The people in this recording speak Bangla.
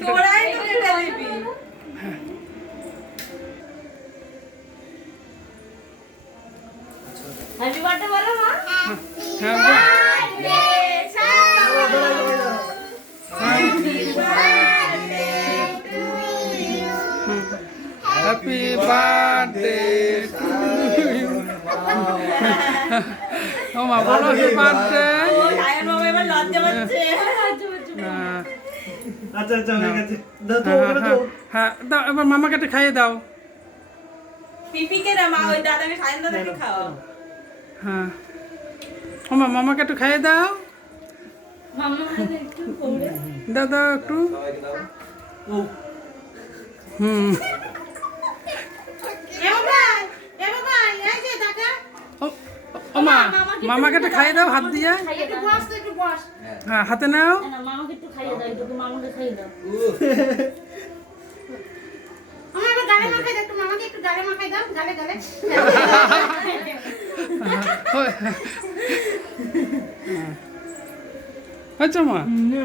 তোরাই তো কেটে দিবি। হ্যাপি বার্থডে বলো মা। হ্যাঁ হ্যাপি বার্থডে টু ইউ। ও মা বলো হ্যাপি বার্থডে। আয়ান বাবা এবার লজ্জা পাচ্ছে। আচ্ছা আচ্ছা হয়ে গেছে দাও তো ওখানে তো হ্যাঁ দাও এবার মামাকে একটু খাইয়ে দাও। পিপিকে না মা ওই দাদাকে সায়ন দাদাকে খাও। হ্যাঁ ও মা মামাকে একটু খাইয়ে দাও। মামা একটু করে দাও দাও একটু। ও হুম এ বাবা এই যে দাদা ও- ও মা মামাকে একটু খাইয়ে দাও হাত দিয়ে। একটু বস তো একটু বস। হ্যাঁ হাতে নাও। না মামাকে একটু খাইয়ে দাও একটু মামাকে খাইয়ে দাও। আমার একটু গালে মাখাই দাও একটু মামাকে একটু গালে মাখাই দাও গালে গালে। আচ্ছা মা না